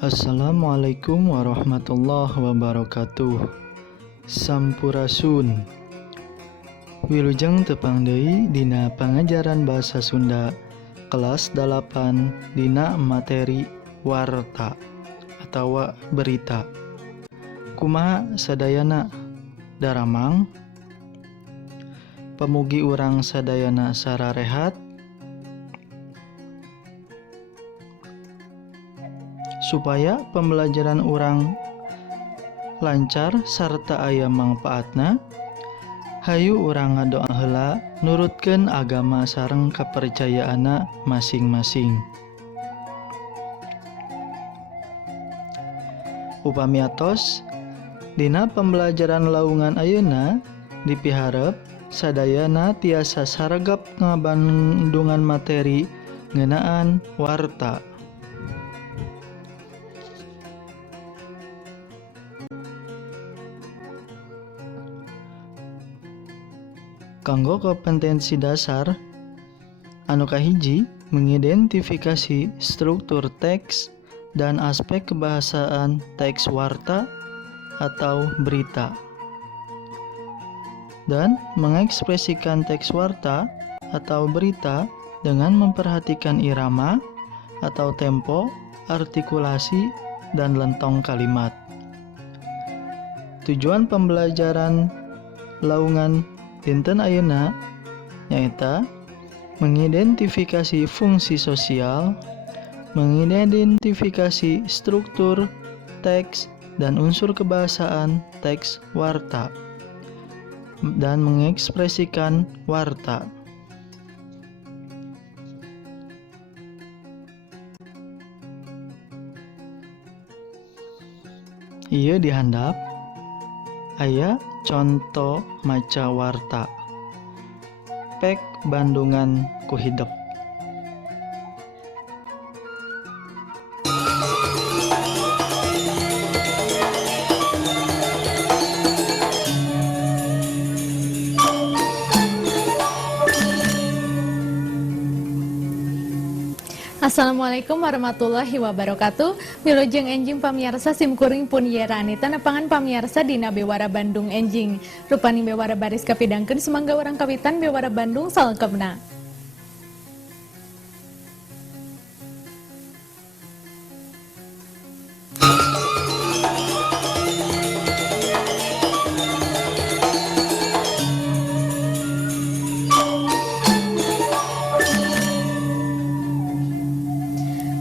Assalamualaikum warahmatullahi wabarakatuh. Sampurasun. Wilujeng tepang deui dina pangajaran bahasa Sunda kelas 8 dina materi warta atawa berita. Kumaha sadayana daramang? Pamugi urang sadayana sararehat? Supaya pembelajaran urang lancar sarta aya mangpaatna, hayu urang ngadoa heula nurutkeun agama sareng kapercayaanna masing-masing. Upami atos dina pembelajaran laungan ayeuna dipiharep sadayana tiasa saragap ngabandungan materi ngeunaan warta. Kanggo kompetensi dasar anu kahiji, mengidentifikasi struktur teks dan aspek kebahasaan teks warta atau berita, dan mengekspresikan teks warta atau berita dengan memperhatikan irama atau tempo, artikulasi, dan lentong kalimat. Tujuan pembelajaran laungan dinten ayeuna nyaeta mengidentifikasi fungsi sosial, mengidentifikasi struktur teks dan unsur kebahasaan teks warta, dan mengekspresikan warta. Ieu dihandap aya contoh maca warta pek bandungan ku hidep. Assalamualaikum warahmatullahi wabarakatuh. Wilujeng enjing pamiarsa simkuring pun yerani tanapangan pamiarsa dina Bewara Bandung enjing. Rupani Bewara baris kapidangkeun sumangga urang kawitan Bewara Bandung salengkepna.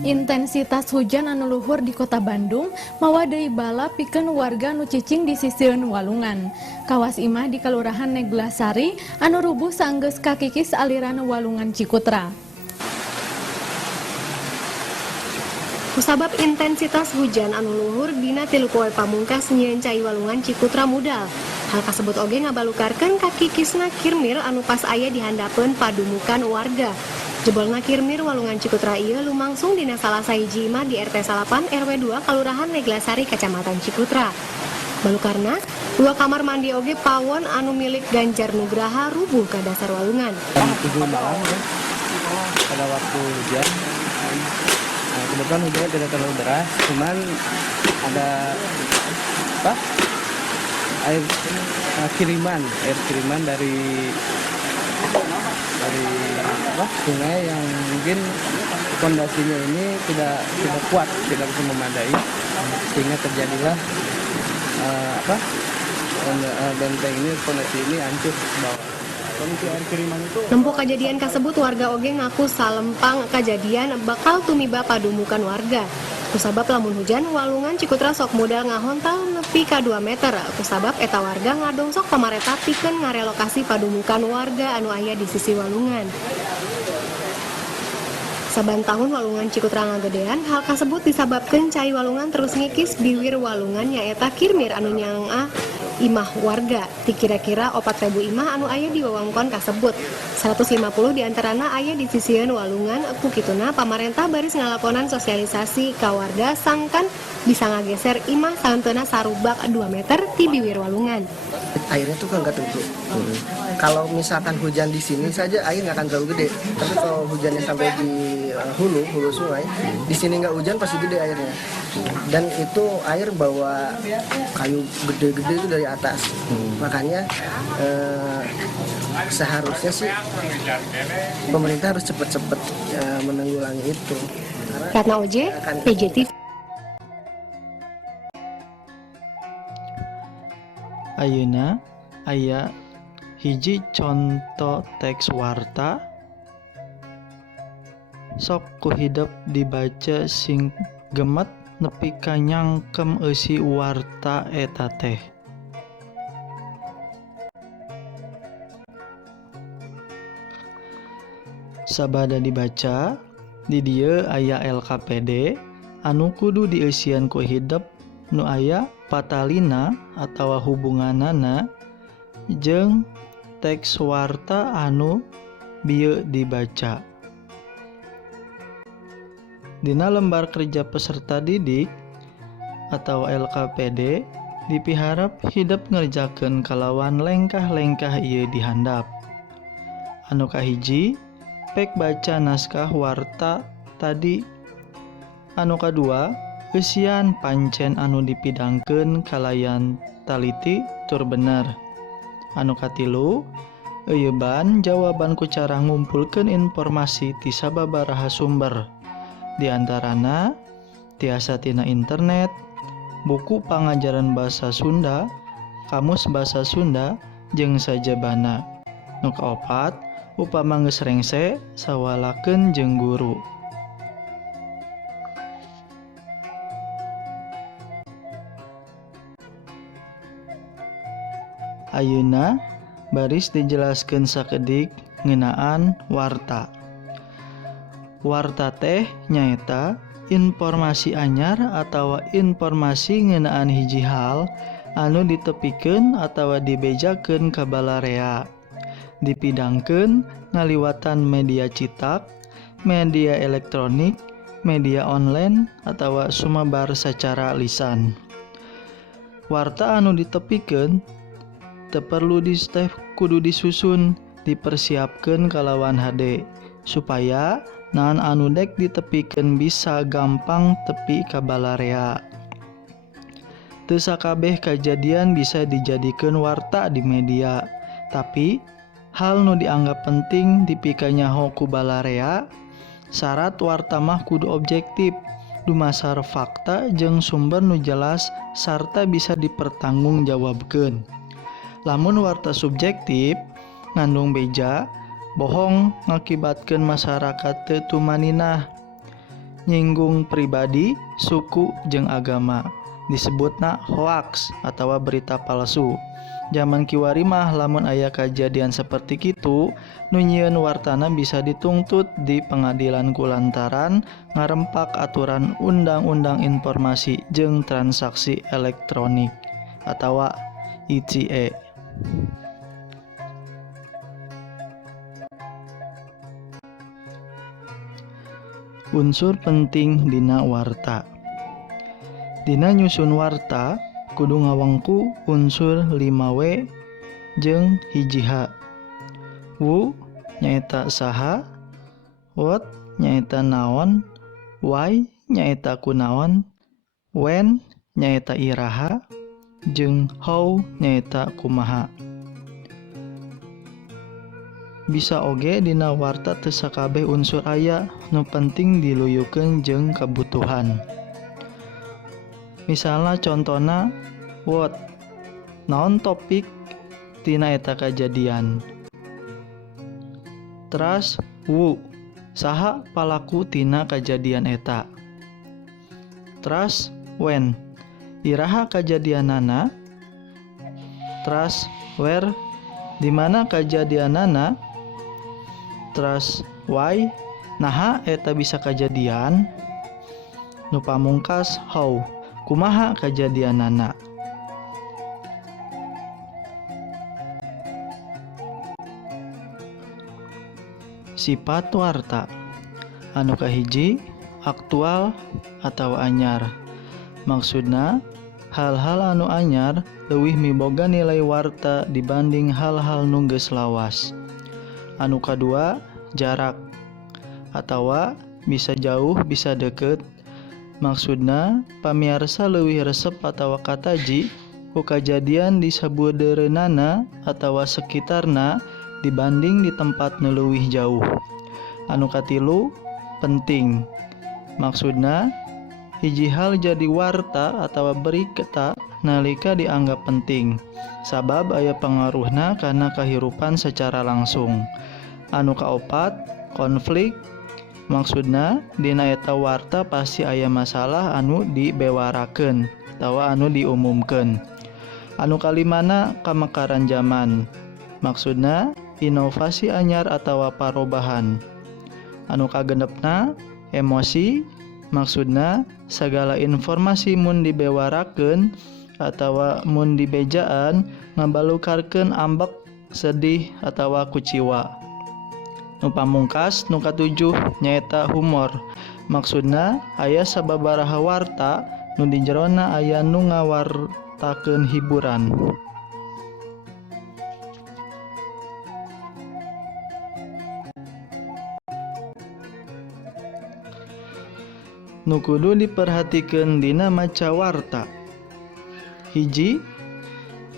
Intensitas hujan anu luhur di kota Bandung mawa deui bala pikeun warga nu cicing di sisieun walungan. Kawas imah di Kalurahan Neglasari anu rubuh saenggeus kakikis aliran walungan Cikutra. Kusabab intensitas hujan anu luhur dina 3 poe pamungkas nyieun cai walungan Cikutra mudal. Hal kasebut oge ngabalukarkeun kakikisna kirmir anu pas aya di handapeun padumukan warga. Jebolna kirmir walungan Cikutra ieu lumangsung dina salah sahiji imah di RT 8 RW 2 Kalurahan Neglasari Kacamatan Cikutra. Balukarna, 2 kamar mandi oge pawon anu milik Ganjar Nugraha rubuh ka dasar walungan. 7 malam ya, pada waktu hujan. Nah, kebetulan hujannya tidak terlalu deras, cuman ada air kiriman dari sungai yang mungkin fondasinya ini tidak kuat, tidak bisa memadai, sehingga terjadilah benteng ini, fondasi ini hancur ke bawah. Kondisi air kiriman itu Nempo kejadian kasebut warga oge ngaku salempang kejadian bakal tumiba padumukan warga. Kusabab lamun hujan walungan Cikutra sok modal ngahontal nepi ka 2 meter. Kusabab eta warga ngadongsok pamarentah pikeun ngarelokasi padumukan warga anu aya di sisi walungan. Saban tahun walungan Cikutra ngagedean, hal kasebut disababkeun cai walungan terus ngikis biwir walungan nyaeta kirmir anu nyaangah imah warga. Ti kira-kira 4.000 imah anu aya di wewengkon kasebut. 150 diantarana aya di sisieun walungan. Ku kituna pamarentah baris ngalakonan sosialisasi ka warga sangkan bisa ngageser imah saenteuna sarubak 2 meter ti biwir walungan. airnya tuh kan nggak tentu. Kalau misalkan hujan di sini saja air nggak akan terlalu gede, tapi kalau hujannya sampai di hulu sungai, di sini nggak hujan pasti gede airnya. Dan itu air bawa kayu gede-gede itu dari atas. Makanya seharusnya sih pemerintah harus cepat-cepat menanggulangi itu. Ratna Oje, PJTV. Ayeuna aya hiji contoh teks warta sok ku hidup dibaca sing gemet nepi ka nyangkem eusi warta eta teh. Sabada dibaca di dieu aya LKPD anu kudu dieusian ku hidup nu aya patalina atawa hubunganana jeung teks warta anu bieu dibaca. Dina lembar kerja peserta didik atau LKPD dipiharap hidup ngerjakeun kalawan lengkah-lengkah ieu di handap. Anu kahiji, pek baca naskah warta tadi. Anu kadua, eusian pancen anu dipidangkeun kalayan taliti tur bener. Anu katilu, eueuban jawaban ku cara ngumpulkeun informasi ti sababaraha sumber. Di antarana tiasa tina internet, buku pangajaran basa Sunda, kamus basa Sunda, jeung sajabana. Nu kaopat, upama geus rengse sawalakeun jeung guru. Ayeuna baris dijelaskeun sakedik ngeunaan warta. Warta teh nyaeta informasi anyar atawa informasi ngeunaan hiji hal anu ditepikeun atawa dibejakeun ka balarea. Dipidangkeun ngaliwatan media cetak, media elektronik, media online atawa sumebar sacara lisan. Warta anu ditepikeun teu perlu kudu disusun, dipersiapkeun kalawan HD supaya naon anu dek ditepikeun bisa gampang tepi ka balarea. Teu sakabeh kajadian bisa dijadikeun warta di media, tapi hal nu dianggap penting dipikanyaho ku balarea, syarat warta mah kudu objektif, dumasar fakta jeung sumber nu jelas sarta bisa dipertanggungjawabkeun. Lamun warta subjektif ngandung beja, bohong ngakibatkeun masyarakat teu tumaninah, nyinggung pribadi, suku jeung agama, disebutna hoaks atawa berita palsu. Zaman kiwari mah lamun aya kajadian seperti kitu, nu nyieun wartana bisa ditungtut di pengadilan kulantaran ngarempak aturan Undang-Undang Informasi jeung Transaksi Elektronik atawa ICE. Unsur penting dina warta. Dina nyusun warta kudu ngawangku unsur 5W jeung 1H. Wu nyaeta saha, what nyaeta naon, why nyaeta kunaon, when nyaeta iraha, jeung how nyaeta kumaha. Bisa oge dina warta teu sakabeh unsur aya nu penting diluyukeun jeung kebutuhan. Misalna contona what, naon topik tina eta kajadian. Teras wu, saha palaku tina kajadian eta. Teras when, iraha kajadianana. Teras where, di mana kajadianana. Teras why, naha eta bisa kajadian. Nu pamungkas how, kumaha kajadianana. Sifat warta. Anu kahiji, aktual atau anyar. Maksudna hal-hal anu anyar leuwih miboga nilai warta dibanding hal-hal nu geus lawas. Anu kadua, jarak atawa bisa jauh bisa deket. Maksudna pamiarsa leuwih resep atawa kataji ku kajadian di sabudereunana atawa sekitarna dibanding di tempat nu leuwih jauh. Anu katilu, penting. Maksudna hiji hal jadi warta atawa berita nalika dianggap penting sabab aya pengaruhna kana kahirupan secara langsung. Anu kaopat, konflik. Maksudna dina eta warta pasti aya masalah anu dibewarakeun atawa anu diumumkeun. Anu kalimana, kamakaran zaman. Maksudna inovasi anyar atawa parobahan. Anu kagenepna, emosi. Maksudna sagala informasi mun dibewarakeun atawa mun dibejaan ngabalukarkeun ambek, sedih atawa kuciwa. Nu pamungkas, nu katujuh nyaeta humor. Maksudna aya sababaraha warta nu di jerona aya nu ngawartakeun hiburan. Nu kudu diperhatikeun dina maca warta. Hiji,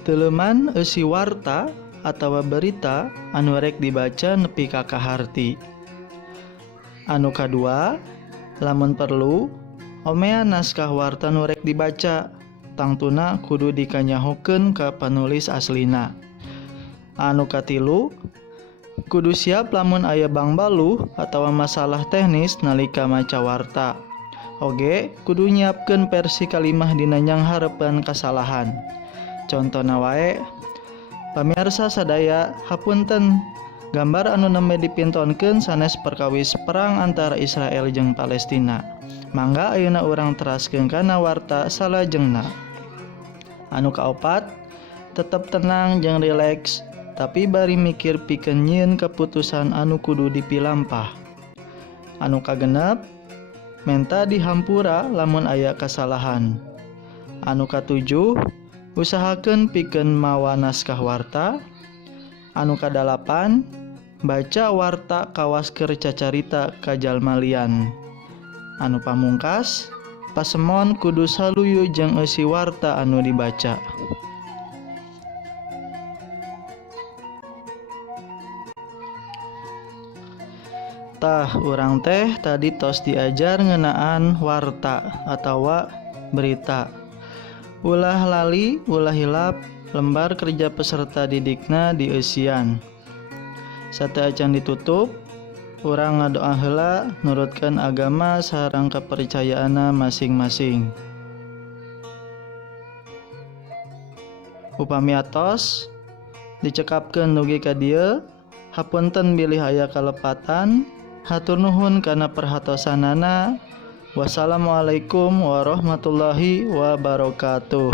teuleman eusi warta atawa berita anu rek dibaca nepi ka kaharti. Anu kadua, lamun perlu omea naskah warta nu rek dibaca, tangtuna kudu dikanyahokeun ka panulis aslina. Anu katilu, kudu siap lamun aya bangbaluh atawa masalah teknis nalika maca warta. Oge kudu nyiapkeun versi kalimah dina nyangharepan kasalahan. Contona wae, pamirsa sadaya hapunten, gambar anu nembe dipintonkeun sanes perkawis perang antara Israel jeung Palestina. Mangga ayeuna urang teraskeun kana warta salajengna. Anu kaopat, tetep tenang jeung rileks, tapi bari mikir pikeun nyieun keputusan anu kudu dipilampah. Anu kagenep, menta dihampura lamun aya kasalahan. Anu katujuh, usahakeun pikeun mawa naskah warta. Anu kadalapan, baca warta kawas keur cacarita ka jalma lian. Anu pamungkas, pasemon kudu saluyu jeung eusi warta anu dibaca. Tah urang teh tadi tos diajar ngeunaan warta atawa berita. Ulah lali, ulah hilap, lembar kerja peserta didikna dieusian. Sateu acan ditutup, urang ngadoa heula nurutkeun agama sareng kepercayaanna masing-masing. Upami atos dicekapkeun nugi ka dieu, hapunten bilih aya kalepatan. Hatur nuhun kana perhatosanana. Wassalamualaikum warahmatullahi wabarakatuh.